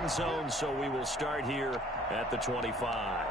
end zone, so we will start here at the 25.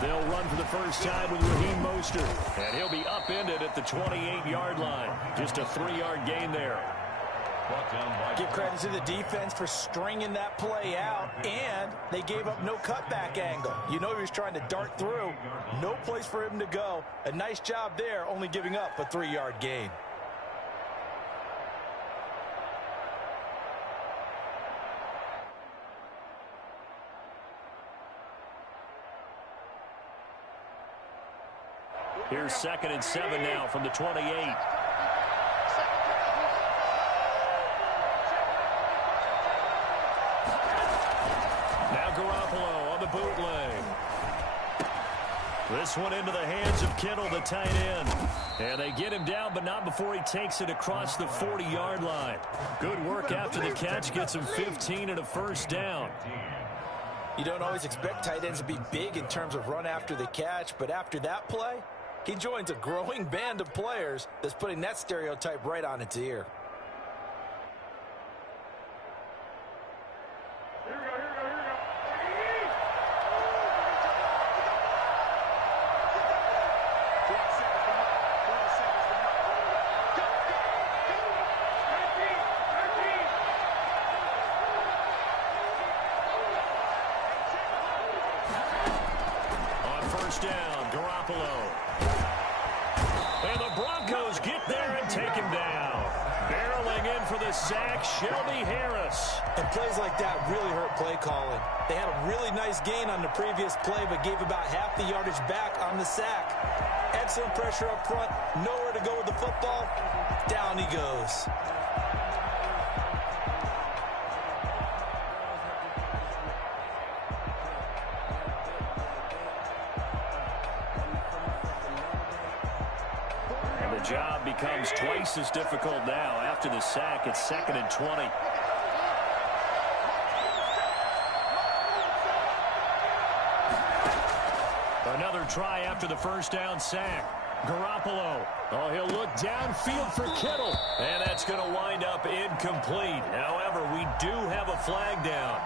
They'll run for the first time with Raheem Mostert, and he'll be upended at the 28-yard line. Just a 3-yard gain there. Give credit to the defense for stringing that play out, and they gave up no cutback angle. You know he was trying to dart through. No place for him to go. A nice job there, only giving up a 3-yard gain. Here's 2nd and 7 now from the 28. Now Garoppolo on the bootleg. This one into the hands of Kittle, the tight end. And they get him down, but not before he takes it across the 40-yard line. Good work after the catch. Gets him 15 and a first down. You don't always expect tight ends to be big in terms of run after the catch, but after that play, he joins a growing band of players that's putting that stereotype right on its ear. On first down, Garoppolo. And the Broncos get there and take him down. Barreling in for the sack, Shelby Harris. And plays like that really hurt play calling. They had a really nice gain on the previous play, but gave about half the yardage back on the sack. Excellent pressure up front, nowhere to go with the football. Down he goes. The job becomes twice as difficult now. After the sack, it's 2nd and 20. Another try after the first down sack. Garoppolo. Oh, he'll look downfield for Kittle. And that's going to wind up incomplete. However, we do have a flag down.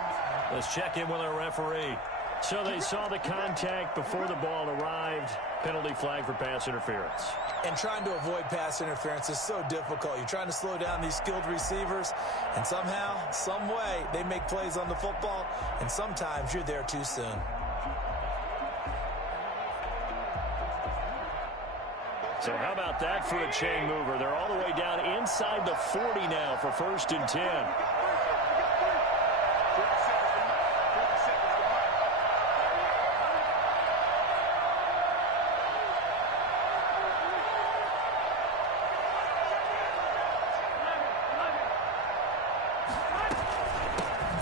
Let's check in with our referee. So they saw the contact before the ball arrived. Penalty flag for pass interference. And trying to avoid pass interference is so difficult. You're trying to slow down these skilled receivers, and somehow, some way, they make plays on the football, and sometimes you're there too soon. So how about that for a chain mover? They're all the way down inside the 40 now for 1st and 10.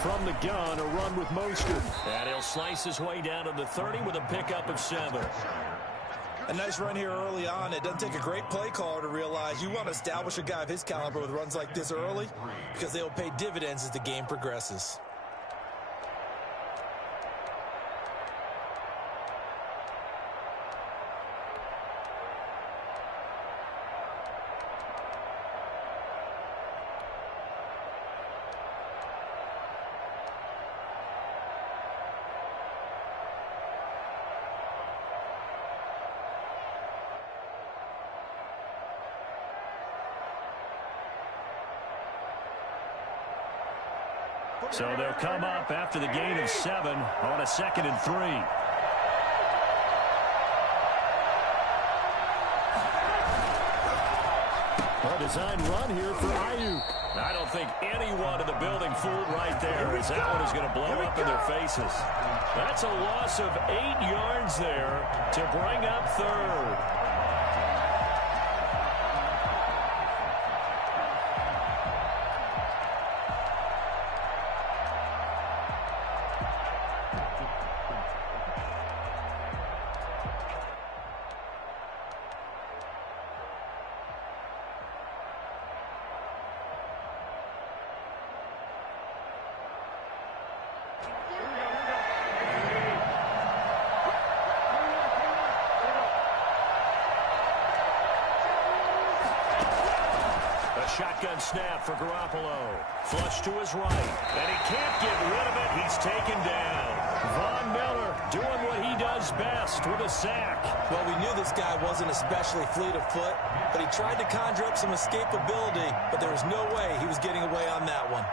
From the gun, a run with Mostert. And he'll slice his way down to the 30 with a pickup of 7. A nice run here early on. It doesn't take a great play caller to realize you want to establish a guy of his caliber with runs like this early because they will pay dividends as the game progresses. So they'll come up after the gain of 7 on a 2nd and 3. A design run here for Ayuk. I don't think anyone in the building fooled right there, as that one is going to blow up in their faces. That's a loss of 8 yards there to bring up 3rd. shotgun snap for Garoppolo. Flush to his right. And he can't get rid of it. He's taken down. Von Miller doing what he does best with a sack. Well, we knew this guy wasn't especially fleet of foot, but he tried to conjure up some escapability, but there was no way he was getting away on that one.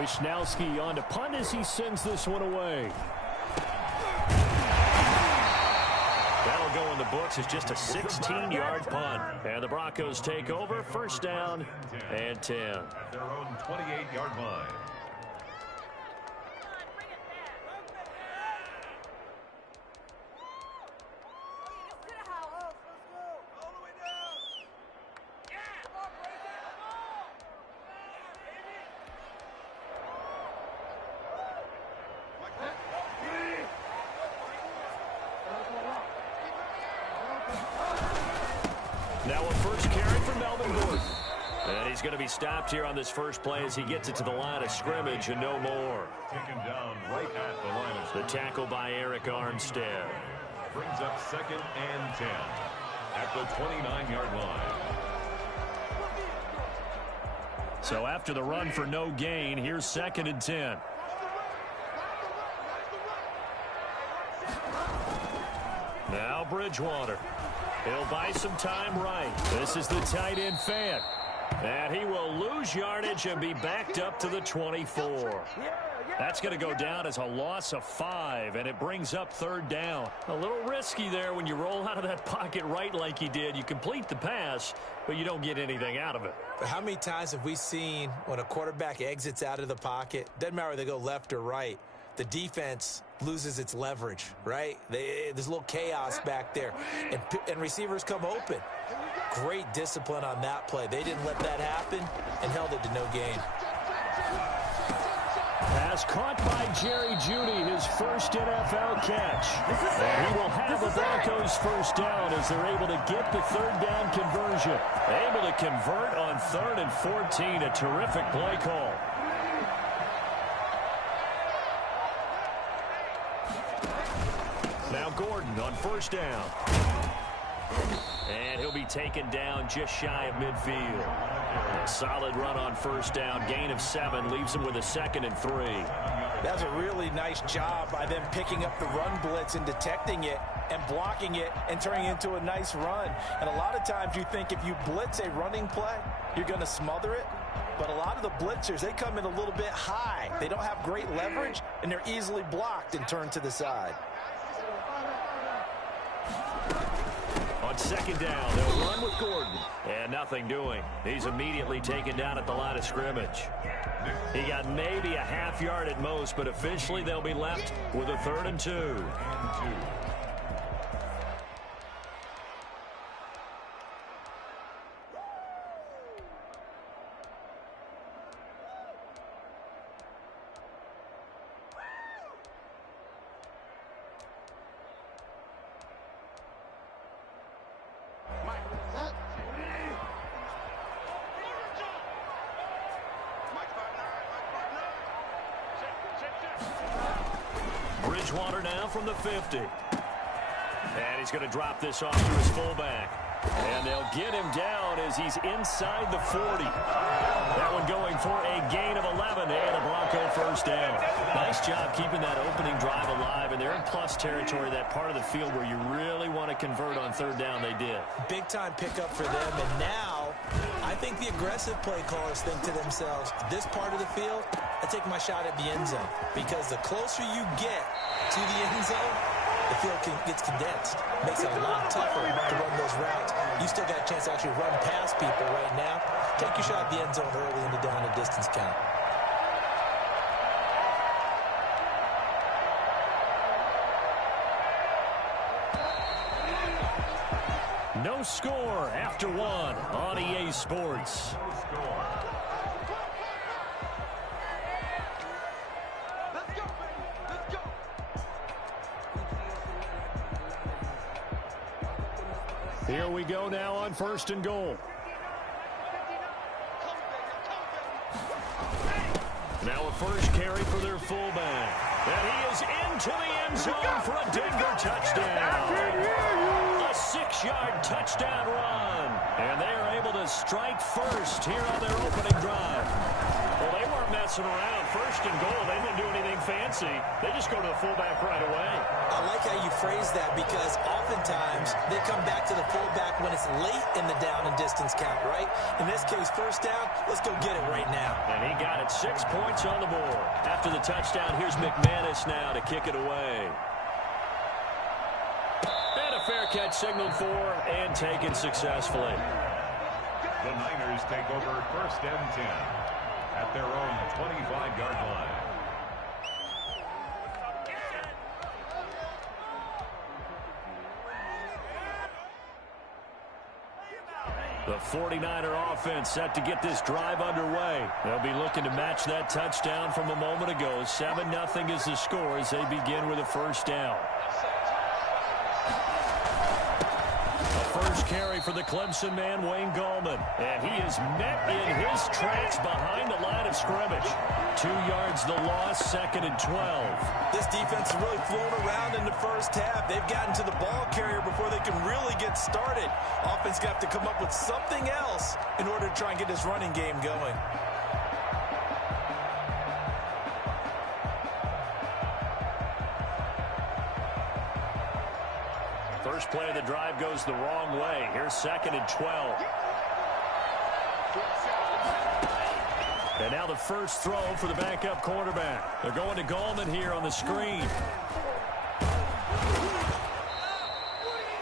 Wishnowski on to punt as he sends this one away. That'll go in the books as just a 16-yard punt. And the Broncos take over, first down and 10. Their own 28-yard line. Now a first carry for Melvin Gordon. And he's going to be stopped here on this first play as he gets it to the line of scrimmage and no more. Taken down right at the line of The tackle by Eric Armstead. brings up 2nd and 10 at the 29-yard line. So after the run for no gain, here's 2nd and 10. Now Bridgewater. He'll buy some time right. This is the tight end Fant. And he will lose yardage and be backed up to the 24. That's going to go down as a loss of 5, and it brings up 3rd down. A little risky there when you roll out of that pocket right like he did. You complete the pass, but you don't get anything out of it. But how many times have we seen when a quarterback exits out of the pocket, doesn't matter whether they go left or right, the defense loses its leverage, right? There's a little chaos back there, and receivers come open. Great discipline on that play. They didn't let that happen and held it to no gain. Pass caught by Jerry Jeudy, his first NFL catch. And he will have the Broncos first down as they're able to get the 3rd down conversion. Able to convert on 3rd and 14, a terrific play call. Now Gordon on first down. And he'll be taken down just shy of midfield. A solid run on first down. Gain of 7 leaves him with a 2nd and 3. That's a really nice job by them picking up the run blitz and detecting it and blocking it and turning it into a nice run. And a lot of times you think if you blitz a running play, you're going to smother it. But a lot of the blitzers, they come in a little bit high. They don't have great leverage, and they're easily blocked and turned to the side. On 2nd down, they'll run with Gordon. And nothing doing. He's immediately taken down at the line of scrimmage. He got maybe a half yard at most, but officially they'll be left with a 3rd and 2. Bridgewater now from the 50. And he's going to drop this off to his fullback. And they'll get him down as he's inside the 40. That one going for a gain of 11 and a Bronco first down. Nice job keeping that opening drive alive. And they're in plus territory, that part of the field where you really want to convert on 3rd down. They did. Big time pickup for them. And now I think the aggressive play callers think to themselves, this part of the field, I take my shot at the end zone. Because the closer you get to the end zone, the field gets condensed. Makes it a lot tougher to run those routes. You still got a chance to actually run past people right now. Take your shot at the end zone early in the down and distance count. No score after 1 on EA Sports. Here we go now on 1st and goal. Now a first carry for their fullback. And he is into the end zone for a Denver touchdown. A 6-yard touchdown run. And they are able to strike first here on their opening drive. Well, they weren't messing around. First and goal, they didn't do anything fancy. They just go to the fullback right away. I like how you phrase that because oftentimes they come back to the fullback when it's late in the down and distance count, right? In this case, first down, let's go get it right now. And he got it, 6 points on the board. After the touchdown, here's McManus now to kick it away. And a fair catch signaled for and taken successfully. The Niners take over first and 10 at their own 25-yard line. The 49er offense set to get this drive underway. They'll be looking to match that touchdown from a moment ago. 7-0 is the score as they begin with a first down. First carry for the Clemson man, Wayne Gallman. And he is met in his tracks behind the line of scrimmage. 2 yards the loss, 2nd and 12. This defense has really flown around in the first half. They've gotten to the ball carrier before they can really get started. Offense got to come up with something else in order to try and get this running game going. First play of the drive goes the wrong way. Here's 2nd and 12. And now the first throw for the backup quarterback. They're going to Gallman here on the screen.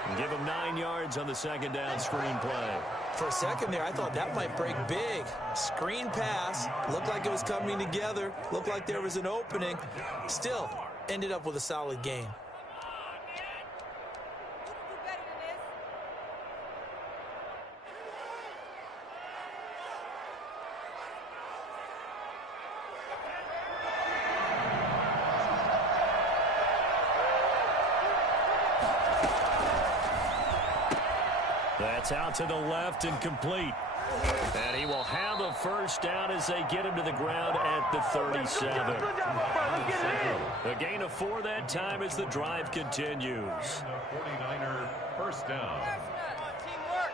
And give him 9 yards on the second down screen play. For a second there, I thought that might break big. Screen pass. Looked like it was coming together. Looked like there was an opening. Still, ended up with a solid gain. That's out to the left and complete. And he will have a first down as they get him to the ground at the 37. A gain of 4 that time as the drive continues. 49er first down. Teamwork.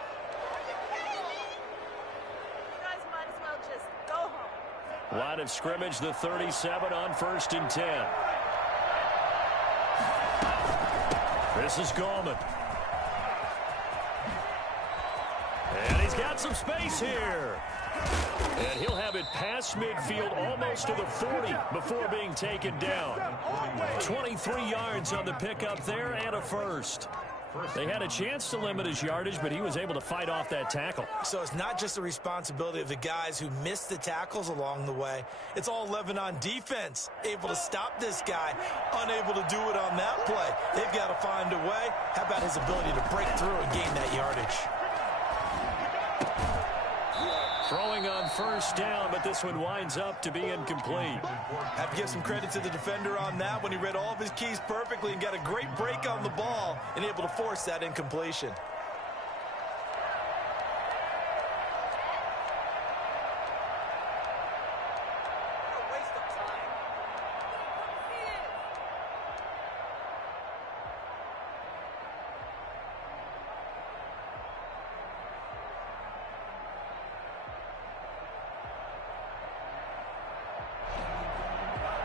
You guys might as well just go home. Line of scrimmage, the 37 on 1st and 10. This is Gallman. And he's got some space here. And he'll have it past midfield almost to the 40 before being taken down. 23 yards on the pickup there and a first. They had a chance to limit his yardage, but he was able to fight off that tackle. So it's not just the responsibility of the guys who missed the tackles along the way. It's all Lebanon defense, able to stop this guy, unable to do it on that play. They've got to find a way. How about his ability to break through and gain that yardage? Throwing on first down, but this one winds up to be incomplete. Have to give some credit to the defender on that when he read all of his keys perfectly and got a great break on the ball and able to force that incompletion.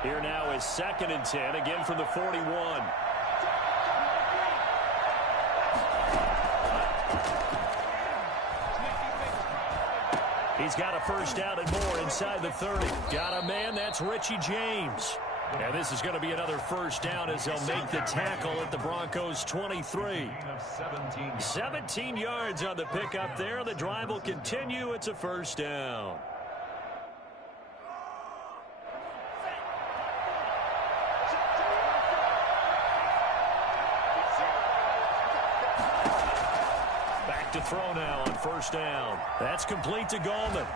Here now is 2nd and 10, again from the 41. He's got a first down and more inside the 30. Got a man, that's Richie James. And this is going to be another first down as they'll make the tackle at the Broncos 23. 17 yards on the pickup there. The drive will continue. It's a first down. To throw now on first down. That's complete to Gallman.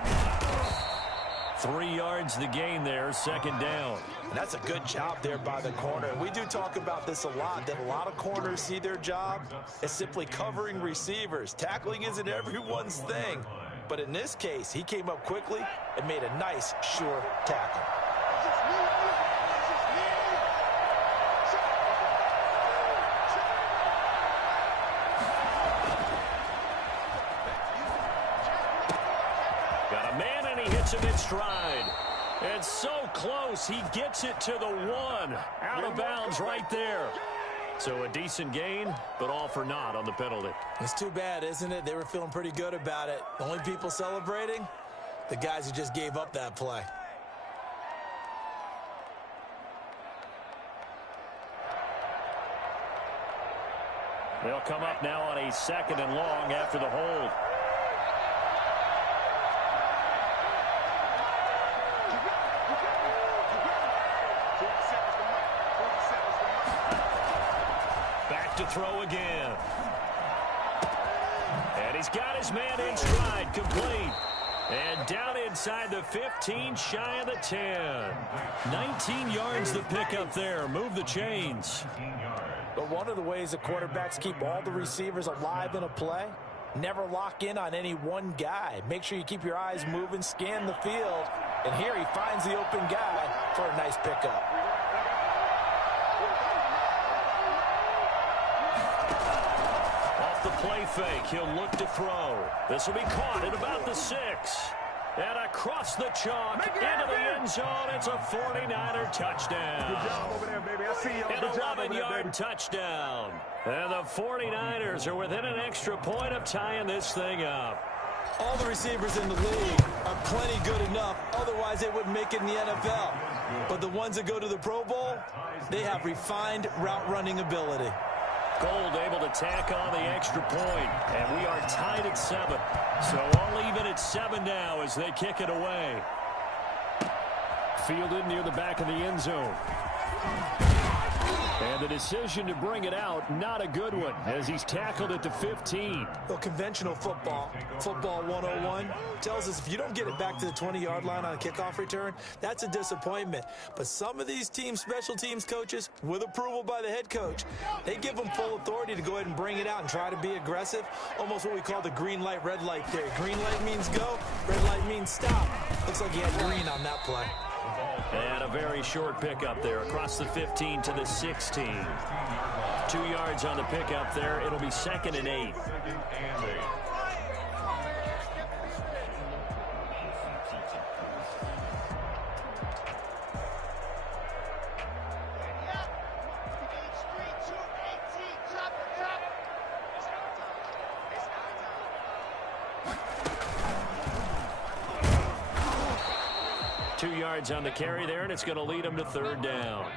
3 yards the gain there, 2nd down. And that's a good job there by the corner. And we do talk about this a lot, that a lot of corners see their job as simply covering receivers. Tackling isn't everyone's thing. But in this case, he came up quickly and made a nice, sure tackle. he hits him in stride. And so close, he gets it to the 1. Out of bounds right there. So a decent gain, but all for naught on the penalty. It's too bad, isn't it? They were feeling pretty good about it. The only people celebrating, the guys who just gave up that play. They'll come up now on a 2nd and long after the hold. Back to throw again. And he's got his man in stride, complete. And down inside the 15, shy of the 10. 19 yards the pickup there. Move the chains. But one of the ways the quarterbacks keep all the receivers alive in a play, never lock in on any one guy. Make sure you keep your eyes moving, scan the field. And here he finds the open guy for a nice pickup. Off the play fake, he'll look to throw. This will be caught at about the 6. And across the chalk, into the end zone, it's a 49er touchdown. Good job over there, baby. I see you. An 11-yard touchdown. And the 49ers are within an extra point of tying this thing up. All the receivers in the league are plenty good enough, otherwise they wouldn't make it in the NFL. But the ones that go to the Pro Bowl, they have refined route running ability. Gold able to tack on the extra point, and we are tied at 7. So all even at 7 now as they kick it away. Fielded near the back of the end zone. And the decision to bring it out, not a good one, as he's tackled at the 15. Well, conventional football 101, tells us if you don't get it back to the 20-yard line on a kickoff return, that's a disappointment. But some of these special teams coaches, with approval by the head coach, they give them full authority to go ahead and bring it out and try to be aggressive. Almost what we call the green light, red light theory. Green light means go, red light means stop. Looks like he had green on that play. And a very short pickup there across the 15 to the 16. 2 yards on the pickup there. It'll be 2nd and 8. On the carry there, and it's going to lead them to 3rd down.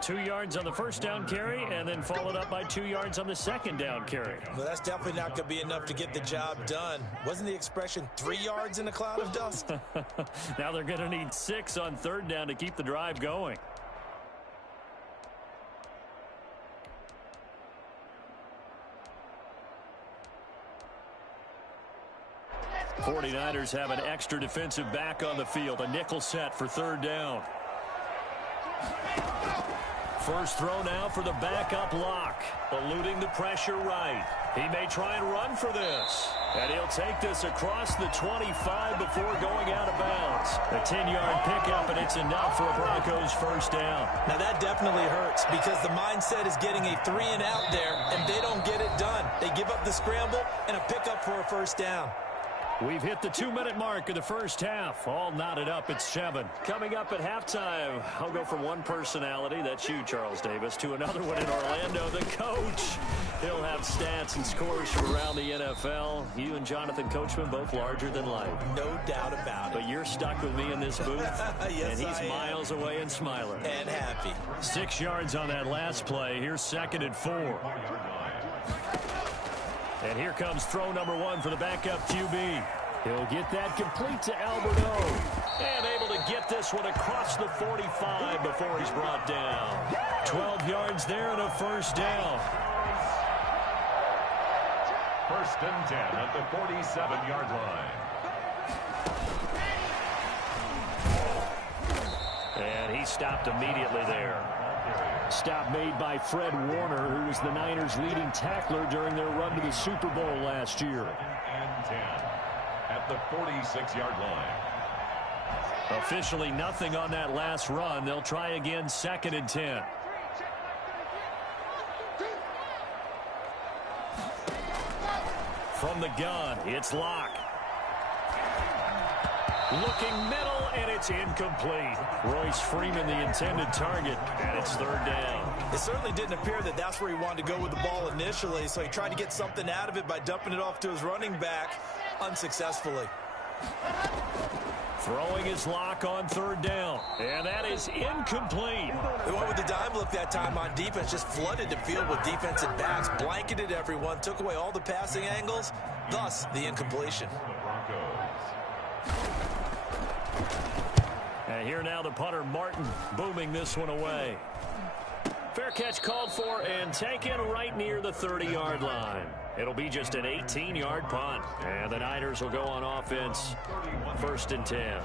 2 yards on the first down carry, and then followed up by 2 yards on the 2nd down carry. Well, that's definitely not going to be enough to get the job done. Wasn't the expression 3 yards in a cloud of dust? Now they're going to need 6 on 3rd down to keep the drive going. '49ers have an extra defensive back on the field. A nickel set for 3rd down. First throw now for the backup lock. Eluding the pressure right. He may try and run for this. And he'll take this across the 25 before going out of bounds. A 10-yard pickup, and it's enough for a Broncos first down. Now that definitely hurts because the mindset is getting a 3-and-out there, and they don't get it done. They give up the scramble and a pickup for a first down. We've hit the 2-minute mark of the first half. All knotted up at 7. Coming up at halftime, I'll go from one personality, that's you, Charles Davis, to another one in Orlando, the coach. He'll have stats and scores from around the NFL. You and Jonathan Coachman, both larger than life. No doubt about it. But you're stuck with me in this booth, yes, and he's miles away and smiling. And happy. 6 yards on that last play. Here's 2nd and 4. And here comes throw number 1 for the backup QB. He'll get that complete to Alberto. And able to get this one across the 45 before he's brought down. 12 yards there and a first down. 1st and 10 at the 47-yard line. And he stopped immediately there. Stop made by Fred Warner, who was the Niners' leading tackler during their run to the Super Bowl last year. 2nd and 10 at the 46-yard line. Officially nothing on that last run. They'll try again 2nd and 10. From the gun, it's Locke. Looking middle, and it's incomplete. Royce Freeman, the intended target, and it's third down. It certainly didn't appear that that's where he wanted to go with the ball initially, so he tried to get something out of it by dumping it off to his running back unsuccessfully. Throwing his lock on third down, and that is incomplete. They went with the dime look that time on defense, just flooded the field with defensive backs, blanketed everyone, took away all the passing angles, thus the incompletion. And here now the punter, Martin, booming this one away. Fair catch called for and taken right near the 30-yard line. It'll be just an 18-yard punt. And the Niners will go on offense, 1st and 10.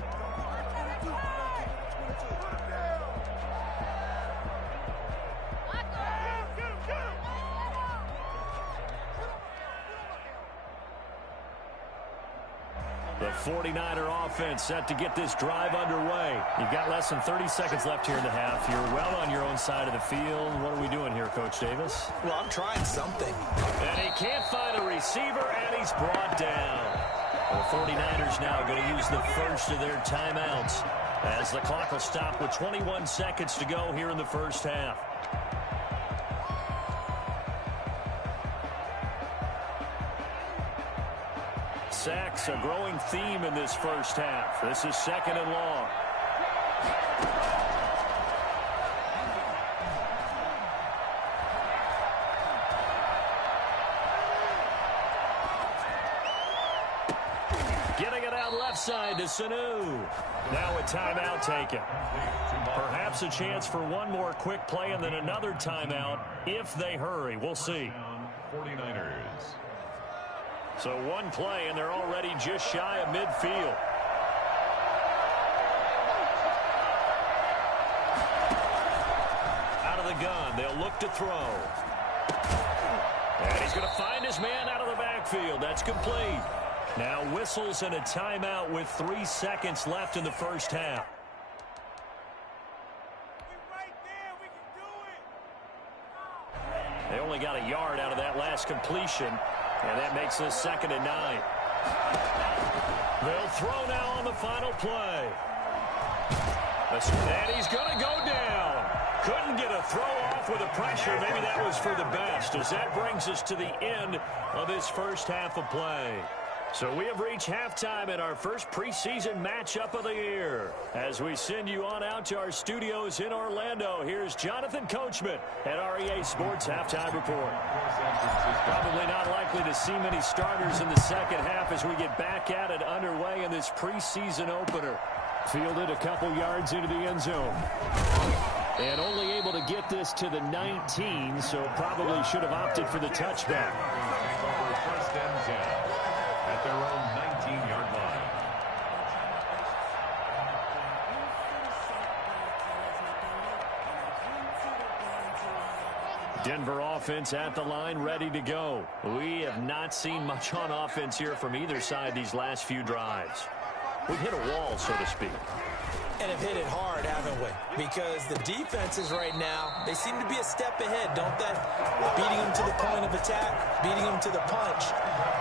The 49er offense set to get this drive underway. You've got less than 30 seconds left here in the half. You're well on your own side of the field. What are we doing here, Coach Davis? Well, I'm trying something. And he can't find a receiver, and he's brought down. The 49ers now going to use the first of their timeouts as the clock will stop with 21 seconds to go here in the first half. Sacks, a growing theme in this first half. This is 2nd and long. Getting it out left side to Sanu. Now a timeout taken. Perhaps a chance for one more quick play and then another timeout if they hurry. We'll see. 49ers. So one play, and they're already just shy of midfield. Out of the gun, they'll look to throw. And he's going to find his man out of the backfield. That's complete. Now whistles and a timeout with 3 seconds left in the first half. They only got a yard out of that last completion. And that makes this 2nd and 9. They'll throw now on the final play. And he's going to go down. Couldn't get a throw off with the pressure. Maybe that was for the best, as that brings us to the end of this first half of play. So we have reached halftime in our first preseason matchup of the year. As we send you on out to our studios in Orlando, here's Jonathan Coachman at REA Sports Halftime Report. Probably not likely to see many starters in the second half as we get back at it underway in this preseason opener. Fielded a couple yards into the end zone. And only able to get this to the 19, so probably should have opted for the touchback. 1st and 10. At their own 19-yard line. Denver offense at the line, ready to go. We have not seen much on offense here from either side these last few drives. We've hit a wall, so to speak. And have hit it hard, haven't we? Because the defenses right now, they seem to be a step ahead, don't they? Beating them to the point of attack, beating them to the punch.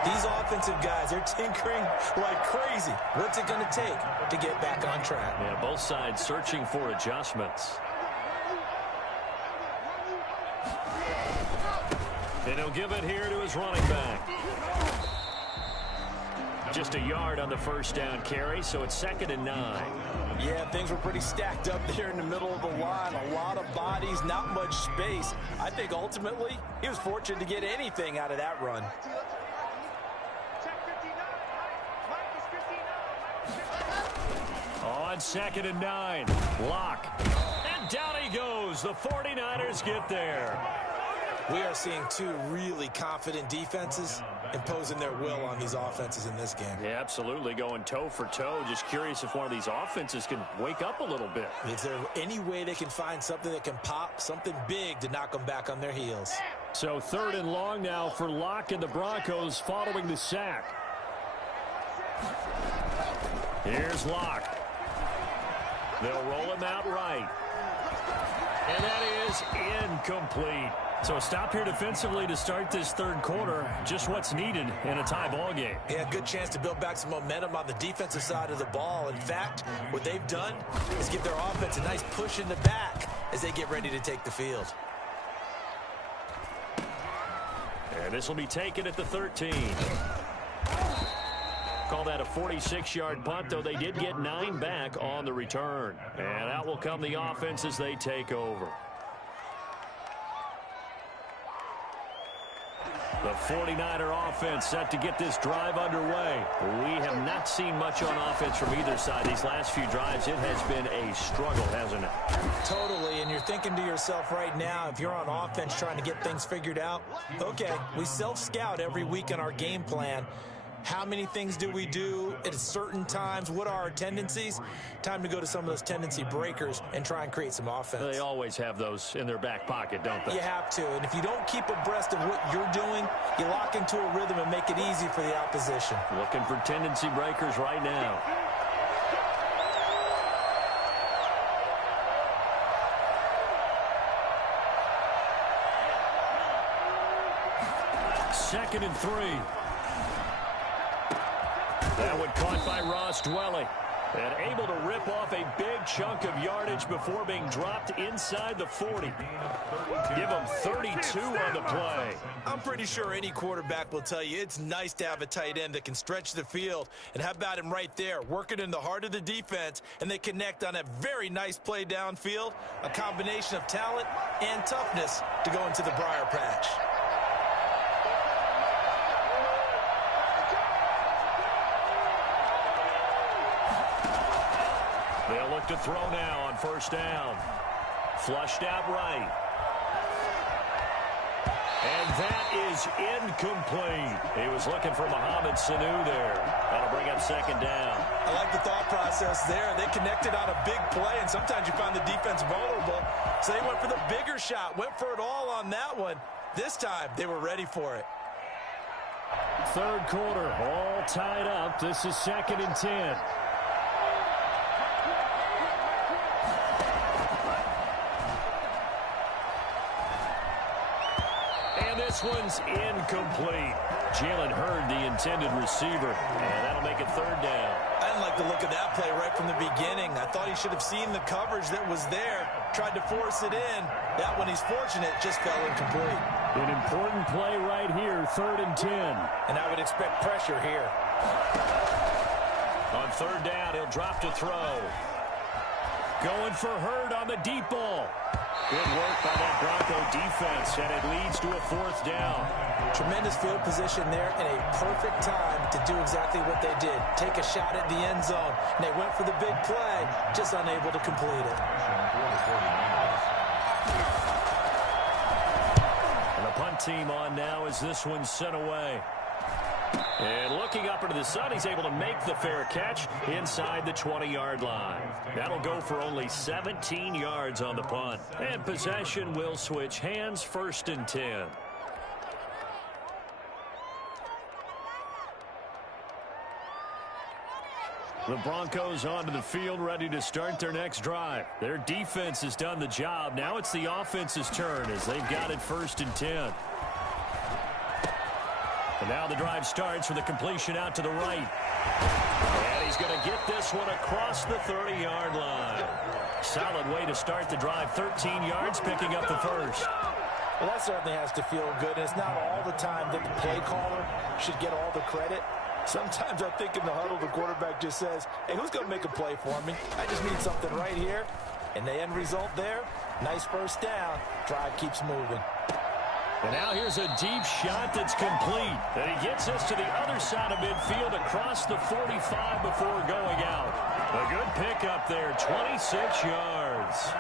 These offensive guys, they're tinkering like crazy. What's it going to take to get back on track? Yeah, both sides searching for adjustments. And he'll give it here to his running back. Just a yard on the first down carry, so it's 2nd and 9. Yeah, things were pretty stacked up there in the middle of the line. A lot of bodies, not much space. I think ultimately he was fortunate to get anything out of that run. On 2nd and 9, Locke. And down he goes. The 49ers get there. We are seeing two really confident defenses imposing their will on these offenses in this game. Yeah, absolutely, going toe for toe. Just curious if one of these offenses can wake up a little bit. Is there any way they can find something that can pop, something big to knock them back on their heels? So 3rd and long now for Locke and the Broncos following the sack. Here's Locke. They'll roll him out right. And that is incomplete. So a stop here defensively to start this third quarter. Just what's needed in a tie ball game. Yeah, good chance to build back some momentum on the defensive side of the ball. In fact, what they've done is give their offense a nice push in the back as they get ready to take the field. And this will be taken at the 13. Call that a 46-yard punt, though they did get 9 back on the return. And out will come the offense as they take over. The 49er offense set to get this drive underway. We have not seen much on offense from either side these last few drives. It has been a struggle, hasn't it? Totally, and you're thinking to yourself right now, if you're on offense trying to get things figured out, okay, we self-scout every week in our game plan. How many things do we do at certain times? What are our tendencies? Time to go to some of those tendency breakers and try and create some offense. They always have those in their back pocket, don't they? You have to, and if you don't keep abreast of what you're doing, you lock into a rhythm and make it easy for the opposition. Looking for tendency breakers right now. Second and 3. That one caught by Ross Dwelly. And able to rip off a big chunk of yardage before being dropped inside the 40. Give him 32 on the play. I'm pretty sure any quarterback will tell you it's nice to have a tight end that can stretch the field. And how about him right there, working in the heart of the defense, and they connect on a very nice play downfield, a combination of talent and toughness to go into the briar patch. They'll look to throw now on first down. Flushed out right. And that is incomplete. He was looking for Mohamed Sanu there. That'll bring up second down. I like the thought process there. They connected on a big play, and sometimes you find the defense vulnerable. So they went for the bigger shot, went for it all on that one. This time, they were ready for it. Third quarter, all tied up. This is second and 10. This one's incomplete. Jalen Hurd, the intended receiver, and that'll make it third down. I didn't like the look of that play right from the beginning. I thought he should have seen the coverage that was there, tried to force it in. That one, he's fortunate, just fell incomplete. An important play right here, third and 10. And I would expect pressure here. On third down, he'll drop to throw. Going for Hurd on the deep ball. Good work by that Bronco defense, and it leads to a fourth down. Tremendous field position there and a perfect time to do exactly what they did. Take a shot at the end zone. And they went for the big play, just unable to complete it. And the punt team on now as this one's sent away. And looking up into the sun, he's able to make the fair catch inside the 20-yard line. That'll go for only 17 yards on the punt. And possession will switch hands, first and 10. The Broncos onto the field, ready to start their next drive. Their defense has done the job. Now it's the offense's turn as they've got it first and 10. And now the drive starts with a completion out to the right. And he's going to get this one across the 30-yard line. Solid way to start the drive. 13 yards, picking up the first. Well, that certainly has to feel good. And it's not all the time that the play caller should get all the credit. Sometimes I think in the huddle, the quarterback just says, hey, who's going to make a play for me? I just need something right here. And the end result there, nice first down. Drive keeps moving. And now here's a deep shot that's complete. And he gets us to the other side of midfield across the 45 before going out. A good pickup there, 26 yards.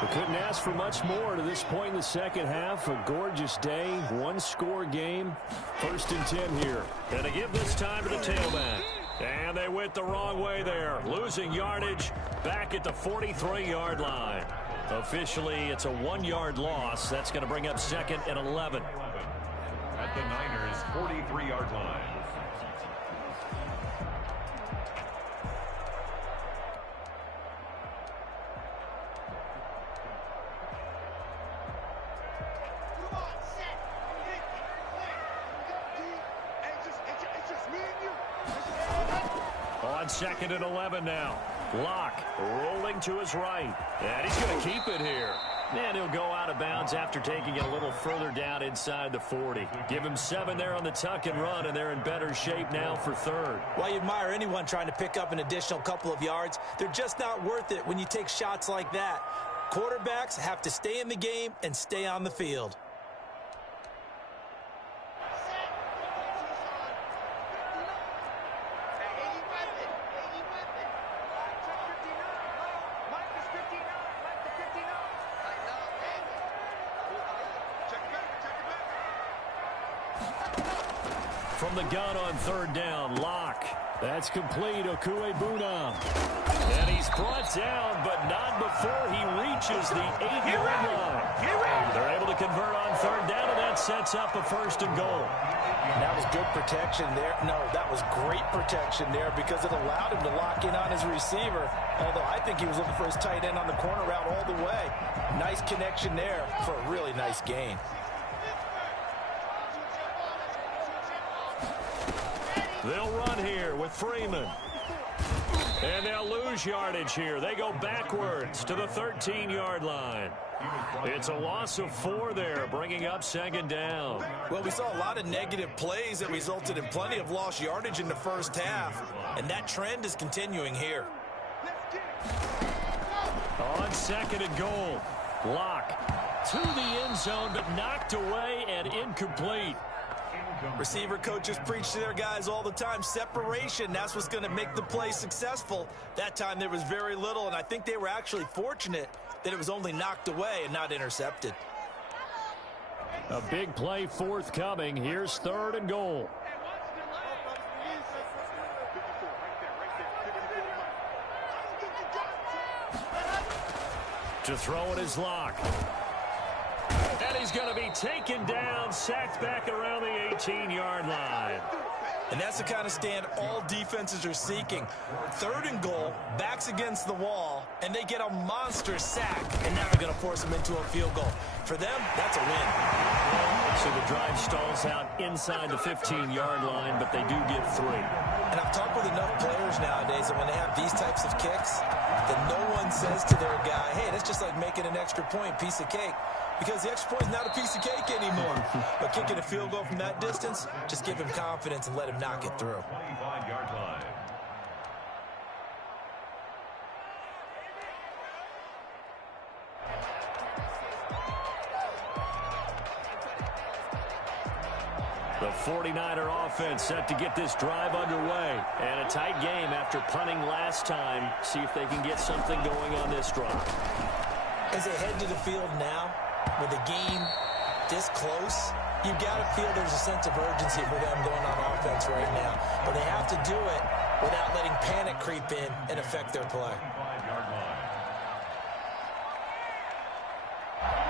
We couldn't ask for much more to this point in the second half. A gorgeous day, one-score game. First and 10 here. And to give this time to the tailback. And they went the wrong way there, losing yardage back at the 43-yard line. Officially, it's a 1-yard loss. That's going to bring up second and 11. At the Niners' 43-yard line. On 2nd and 11 now. Locke rolling to his right. And he's going to keep it here. And he'll go out of bounds after taking it a little further down inside the 40. Give him 7 there on the tuck and run, and they're in better shape now for 3rd. Well, you admire anyone trying to pick up an additional couple of yards. They're just not worth it when you take shots like that. Quarterbacks have to stay in the game and stay on the field. From the gun on 3rd down, Locke. That's complete, Okuebuna. And he's brought down, but not before he reaches the 8-yard line. They're able to convert on 3rd down, and that sets up a 1st and goal. That was good protection there. No, that was great protection there because it allowed him to lock in on his receiver. Although I think he was looking for his tight end on the corner route all the way. Nice connection there for a really nice gain. They'll run here with Freeman. And they'll lose yardage here. They go backwards to the 13-yard line. It's a loss of 4 there, bringing up 2nd down. Well, we saw a lot of negative plays that resulted in plenty of lost yardage in the first half. And that trend is continuing here. On 2nd and goal, Locke to the end zone, but knocked away and incomplete. Receiver coaches preach to their guys all the time. Separation, that's what's going to make the play successful. That time there was very little, and I think they were actually fortunate that it was only knocked away and not intercepted. A big play forthcoming. Here's 3rd and goal. To throw it is Locke. And he's going to be taken down, sacked back around the 18-yard line. And that's the kind of stand all defenses are seeking. 3rd and goal, backs against the wall, and they get a monster sack. And now they're going to force them into a field goal. For them, that's a win. So the drive stalls out inside the 15-yard line, but they do get 3. And I've talked with enough players nowadays that when they have these types of kicks, that no one says to their guy, hey, that's just like making an extra point, piece of cake. Because the extra point is not a piece of cake anymore. But kicking a field goal from that distance, just give him confidence and let him knock it through. 25-yard line. The 49er offense set to get this drive underway. And a tight game after punting last time. See if they can get something going on this drive. As they head to the field now, with the game this close, you've got to feel there's a sense of urgency for them going on offense right now. But they have to do it without letting panic creep in and affect their play.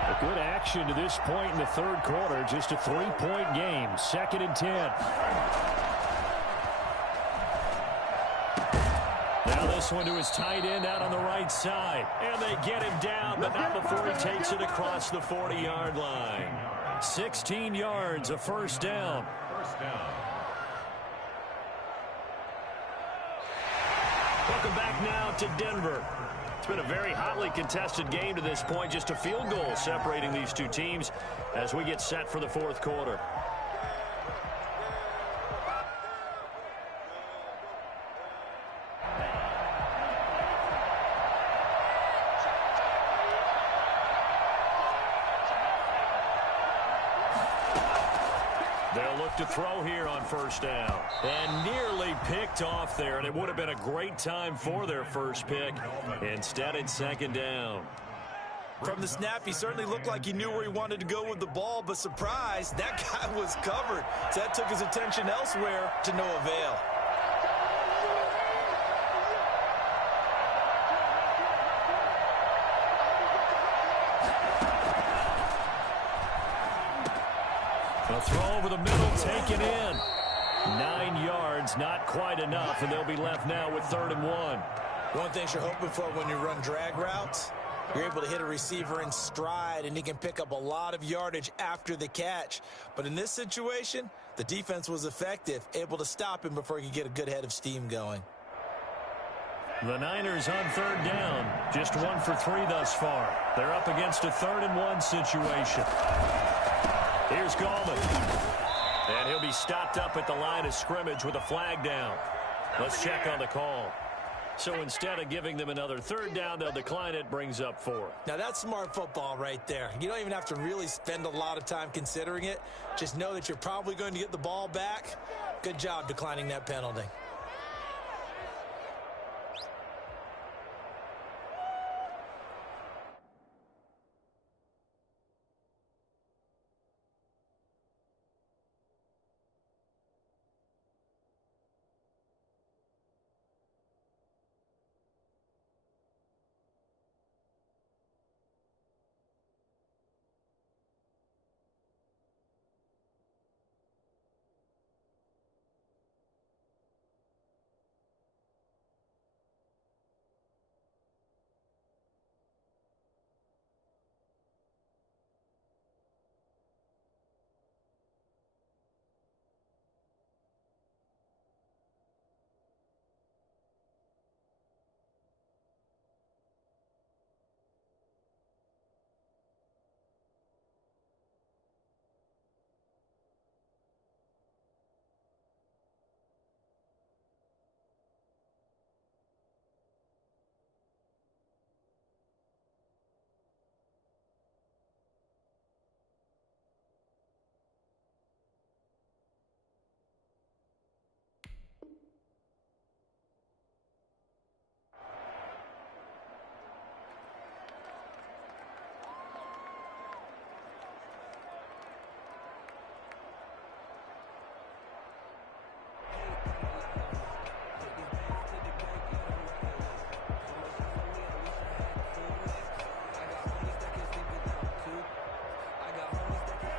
A good action to this point in the 3rd quarter. Just a 3-point game. 2nd and 10. Now this one to his tight end out on the right side. And they get him down, but not before he takes it across the 40-yard line. 16 yards, a 1st down. Welcome back now to Denver. It's been a very hotly contested game to this point. Just a field goal separating these two teams as we get set for the 4th quarter. They'll look to throw here on 1st down. And nearly picked off there, and it would have been a great time for their first pick. Instead, it's 2nd down. From the snap, he certainly looked like he knew where he wanted to go with the ball, but surprise, that guy was covered. So that took his attention elsewhere to no avail. A throw over the middle, taken in. 9 yards, not quite enough, and they'll be left now with 3rd and 1. One thing you're hoping for when you run drag routes, you're able to hit a receiver in stride, and he can pick up a lot of yardage after the catch. But in this situation, the defense was effective, able to stop him before he could get a good head of steam going. The Niners on third down. Just 1 for 3 thus far. They're up against a 3rd-and-1 situation. Here's Gallman. And he'll be stopped up at the line of scrimmage with a flag down. Let's check on the call. So instead of giving them another 3rd down, they'll decline it, brings up 4. Now that's smart football right there. You don't even have to really spend a lot of time considering it. Just know that you're probably going to get the ball back. Good job declining that penalty.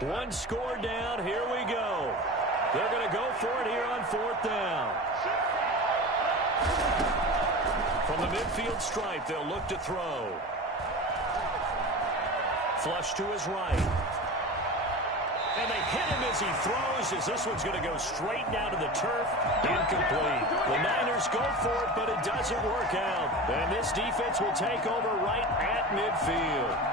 One score down. Here we go. They're going to go for it here on 4th down. From the midfield stripe, they'll look to throw. Flush to his right. And they hit him as he throws, as this one's going to go straight down to the turf. Incomplete. The Niners go for it, but it doesn't work out. And this defense will take over right at midfield.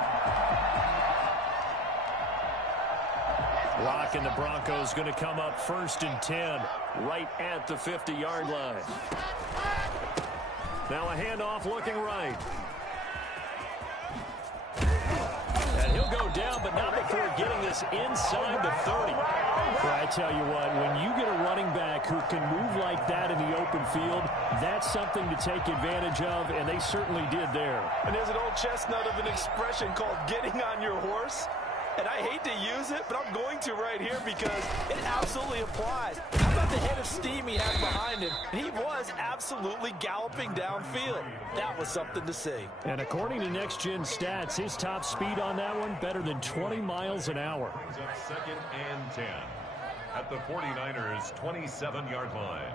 Lock and the Broncos going to come up 1st and 10, right at the 50-yard line. Now a handoff looking right. And he'll go down, but not before getting this inside the 30. Well, I tell you what, when you get a running back who can move like that in the open field, that's something to take advantage of, and they certainly did there. And there's an old chestnut of an expression called getting on your horse. And I hate to use it, but I'm going to right here because it absolutely applies. How about the head of steam he had behind him? And he was absolutely galloping downfield. That was something to see. And according to Next Gen Stats, his top speed on that one, better than 20 miles an hour. 2nd and 10 at the 49ers' 27-yard line.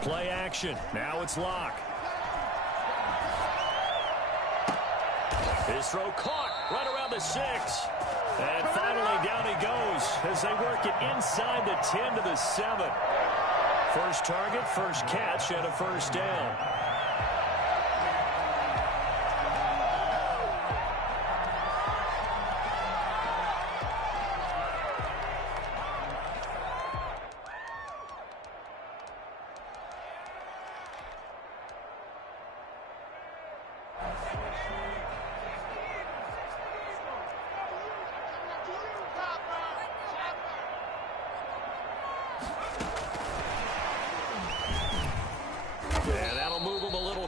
Play action. Now it's Locke. His throw caught right around the 6. And finally down he goes as they work it inside the 10 to the 7. First target, first catch, and a 1st down.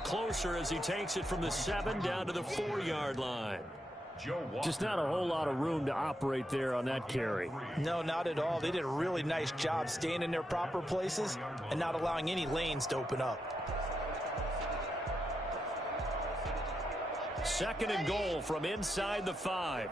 Closer as he takes it from the 7 down to the 4-yard line. Just not a whole lot of room to operate there on that carry. No, not at all. They did a really nice job staying in their proper places and not allowing any lanes to open up. 2nd and goal from inside the 5.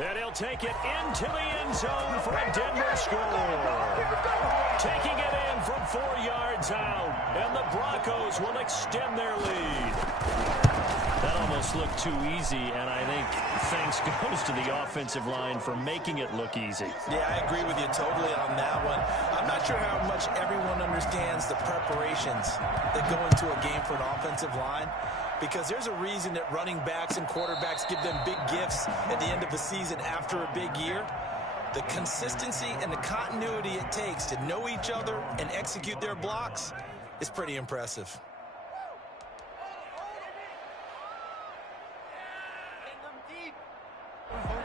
And he'll take it into the end zone for a Denver score. Taking it in from 4 yards out, and the Broncos will extend their lead. That almost looked too easy, and I think thanks goes to the offensive line for making it look easy. Yeah, I agree with you totally on that one. I'm not sure how much everyone understands the preparations that go into a game for an offensive line, because there's a reason that running backs and quarterbacks give them big gifts at the end of the season after a big year. The consistency and the continuity it takes to know each other and execute their blocks is pretty impressive.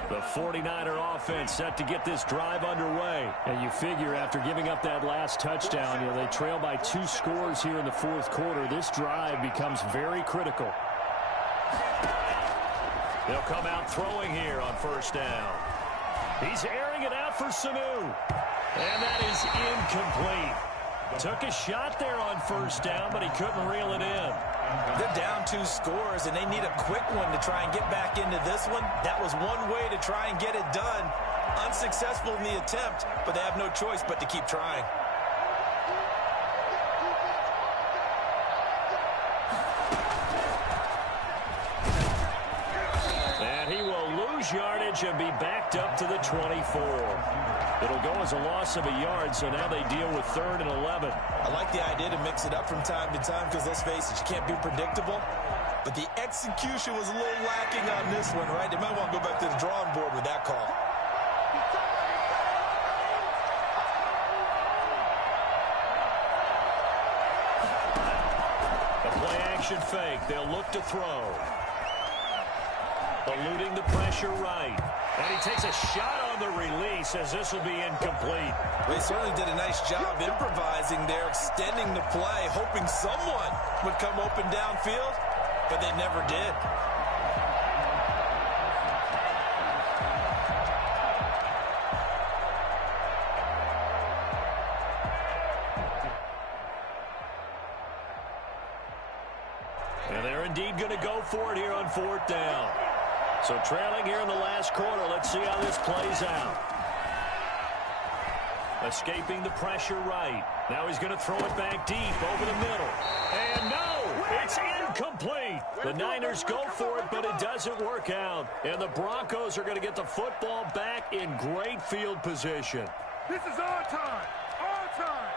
The 49er offense set to get this drive underway. And you figure after giving up that last touchdown, they trail by 2 scores here in the 4th quarter. This drive becomes very critical. They'll come out throwing here on 1st down. He's airing it out for Sanu. And that is incomplete. Took a shot there on 1st down, but he couldn't reel it in. They're down 2 scores, and they need a quick one to try and get back into this one. That was one way to try and get it done. Unsuccessful in the attempt, but they have no choice but to keep trying. And he will lose yardage and be backed up to the 24. It'll go as a loss of a yard, so now they deal with 3rd and 11. I like the idea to mix it up from time to time because, let's face it, you can't be predictable. But the execution was a little lacking on this one, right? They might want to go back to the drawing board with that call. A play-action fake. They'll look to throw. Eluding the pressure right. And he takes a shot on the release as this will be incomplete. They certainly did a nice job improvising there, extending the play, hoping someone would come open downfield, but they never did. And they're indeed going to go for it here on 4th down. So trailing here in the last quarter. Let's see how this plays out. Escaping the pressure right. Now he's going to throw it back deep over the middle. And no, it's incomplete. The Niners go for it, but it doesn't work out. And the Broncos are going to get the football back in great field position. This is our time. Our time.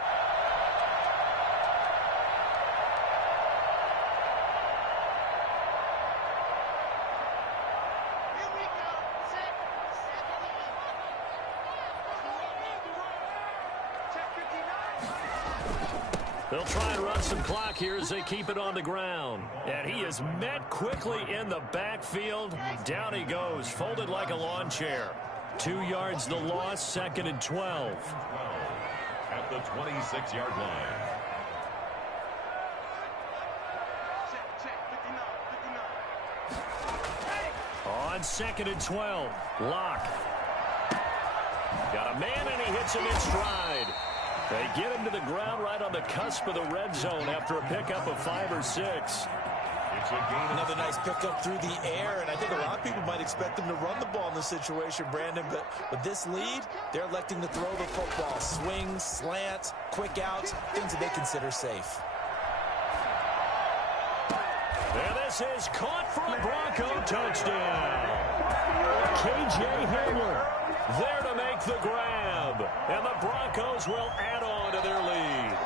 They'll try and run some clock here as they keep it on the ground. And he is met quickly in the backfield. Down he goes, folded like a lawn chair. 2 yards the loss, 2nd and 12. At the 26-yard line. On 2nd and 12, Locke. Got a man and he hits him in stride. They get him to the ground right on the cusp of the red zone after a pickup of 5 or 6. Another nice pickup through the air, and I think a lot of people might expect them to run the ball in this situation, Brandon, but with this lead, they're electing to throw the football. Swings, slants, quick outs, things that they consider safe. And this is caught for a Bronco touchdown. K.J. Hamler there to make the grab. And the Broncos will add on to their lead.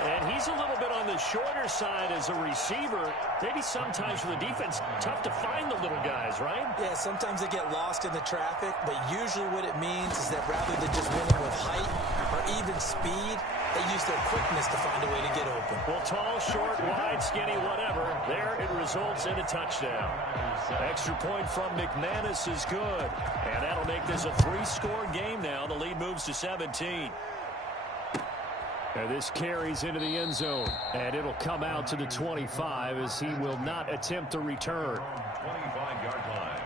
And he's a little bit on the shorter side as a receiver. Maybe sometimes for the defense, tough to find the little guys, right? Yeah, sometimes they get lost in the traffic, but usually what it means is that rather than just winning with height or even speed, they use their quickness to find a way to get open. Well, tall, short, wide, skinny, whatever. There it results in a touchdown. Extra point from McManus is good. And that'll make this a 3-score game now. The lead moves to 17. And this carries into the end zone. And it'll come out to the 25 as he will not attempt to return. 25-yard line.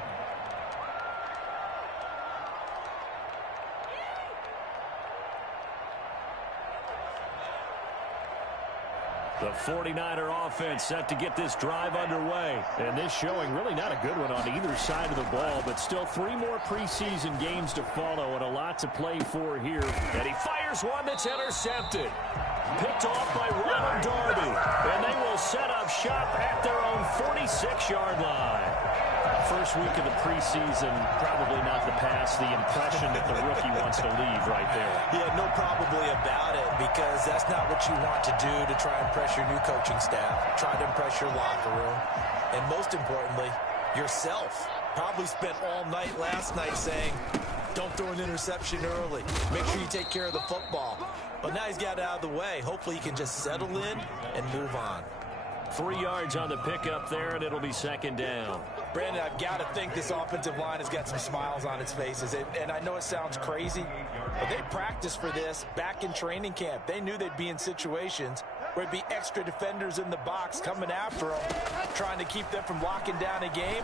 The 49er offense set to get this drive underway. And this showing really not a good one on either side of the ball, but still 3 more preseason games to follow and a lot to play for here. And he fires one that's intercepted. Picked picked off by Ronald Darby. And they will set up shop at their own 46-yard line. First week of the preseason, probably not the pass, the impression that the rookie wants to leave right there. Yeah, no probably about it, because that's not what you want to do to try and impress your new coaching staff. Try to impress your locker room. And most importantly, yourself. Probably spent all night last night saying, don't throw an interception early. Make sure you take care of the football. But now he's got it out of the way. Hopefully he can just settle in and move on. 3 yards on the pickup there, and it'll be second down. Brandon, I've got to think this offensive line has got some smiles on its faces. And I know it sounds crazy, but they practiced for this back in training camp. They knew they'd be in situations where it'd be extra defenders in the box coming after them, trying to keep them from locking down a game.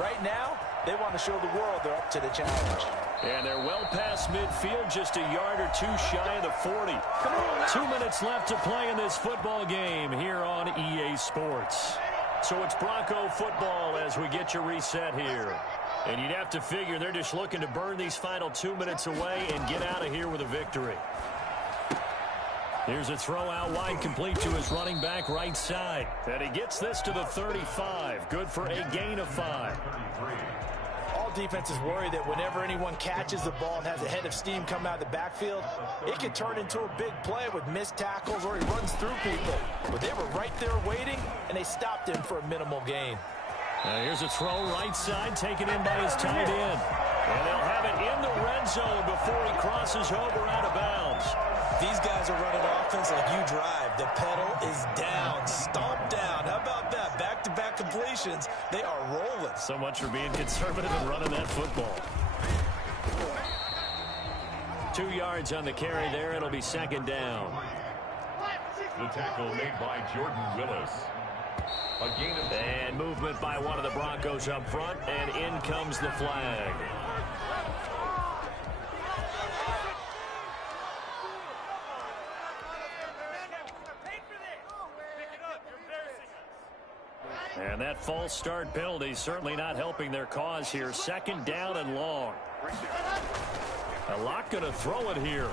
Right now, they want to show the world they're up to the challenge. And they're well past midfield, just a yard or two shy of the 40. 2 minutes left to play in this football game here on EA Sports. So it's Bronco football as we get you reset here. And you'd have to figure they're just looking to burn these final 2 minutes away and get out of here with a victory. Here's a throw out wide, complete to his running back right side. And he gets this to the 35. Good for a gain of 5. All defenses worry that whenever anyone catches the ball and has a head of steam come out of the backfield, it can turn into a big play with missed tackles or he runs through people. But they were right there waiting, and they stopped him for a minimal gain. Here's a throw right side, taken in by his tight end. And they'll have it in the red zone before he crosses over out of bounds. These guys are running offense like you drive. The pedal is down, stomped down. How about that? Back-to-back completions. They are rolling. So much for being conservative and running that football. 2 yards on the carry there. It'll be second down. The tackle made by Jordan Willis. A gain of... And movement by one of the Broncos up front, and in comes the flag. And that false start penalty certainly not helping their cause here. Second down and long. A lot going to throw it here.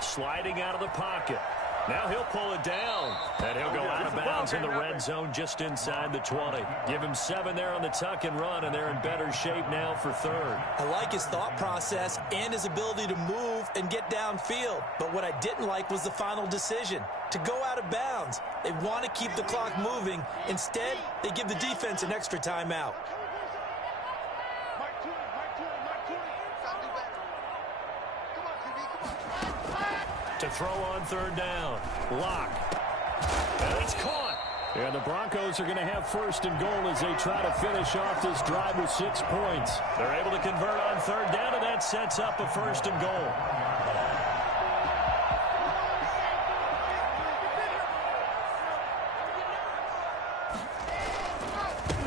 Sliding out of the pocket. Now he'll pull it down. And he'll go out of bounds in the red zone just inside the 20. Give him 7 there on the tuck and run, and they're in better shape now for third. I like his thought process and his ability to move and get downfield. But what I didn't like was the final decision, to go out of bounds. They want to keep the clock moving. Instead, they give the defense an extra timeout. To throw on third down. Lock. And it's caught. And the Broncos are going to have first and goal as they try to finish off this drive with 6 points. They're able to convert on third down, and that sets up a first and goal.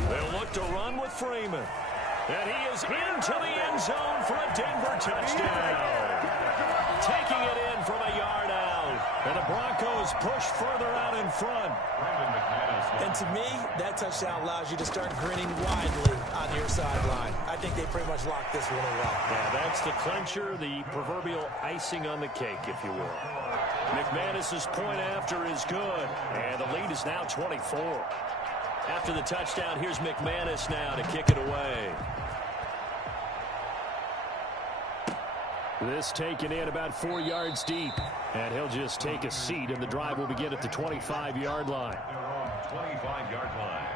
They'll look to run with Freeman. And he is into the end zone for a Denver touchdown. Taking it in from a yard out. And the Broncos push further out in front. And to me, that touchdown allows you to start grinning widely on your sideline. I think they pretty much locked this one away. Yeah, that's the clincher, the proverbial icing on the cake, if you will. McManus's point after is good. And the lead is now 24. After the touchdown, here's McManus now to kick it away. This taken in about 4 yards deep. And he'll just take a seat, and the drive will begin at the 25-yard line. 25-yard line.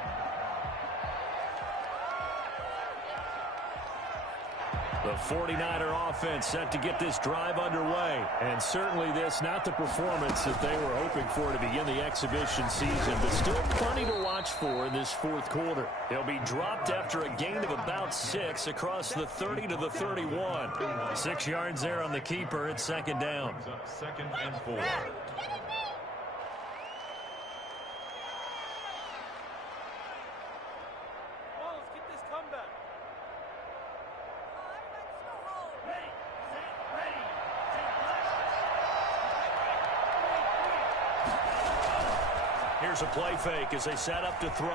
The 49er offense set to get this drive underway. And certainly this, not the performance that they were hoping for to begin the exhibition season, but still plenty to watch for in this fourth quarter. They'll be dropped after a gain of about 6 across the 30 to the 31. 6 yards there on the keeper. It's second down. Second and 4. Here's a play fake as they set up to throw.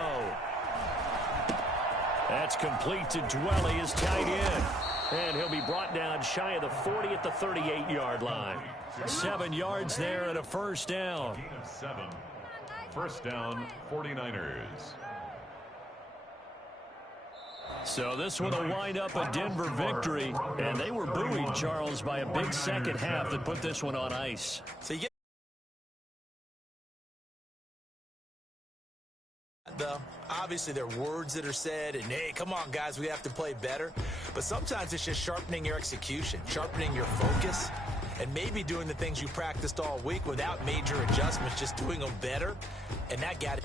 That's complete to Dwelly, his tight end. And he'll be brought down shy of the 40 at the 38-yard line. 7 yards there and a first down. Gain of 7. First down, 49ers. So this one will wind up a Denver victory, and they were buoyed, Charles, by a big second half that put this one on ice. So you get obviously there are words that are said, and hey, come on guys, we have to play better. But sometimes it's just sharpening your execution, sharpening your focus, and maybe doing the things you practiced all week without major adjustments, just doing them better. And that got it.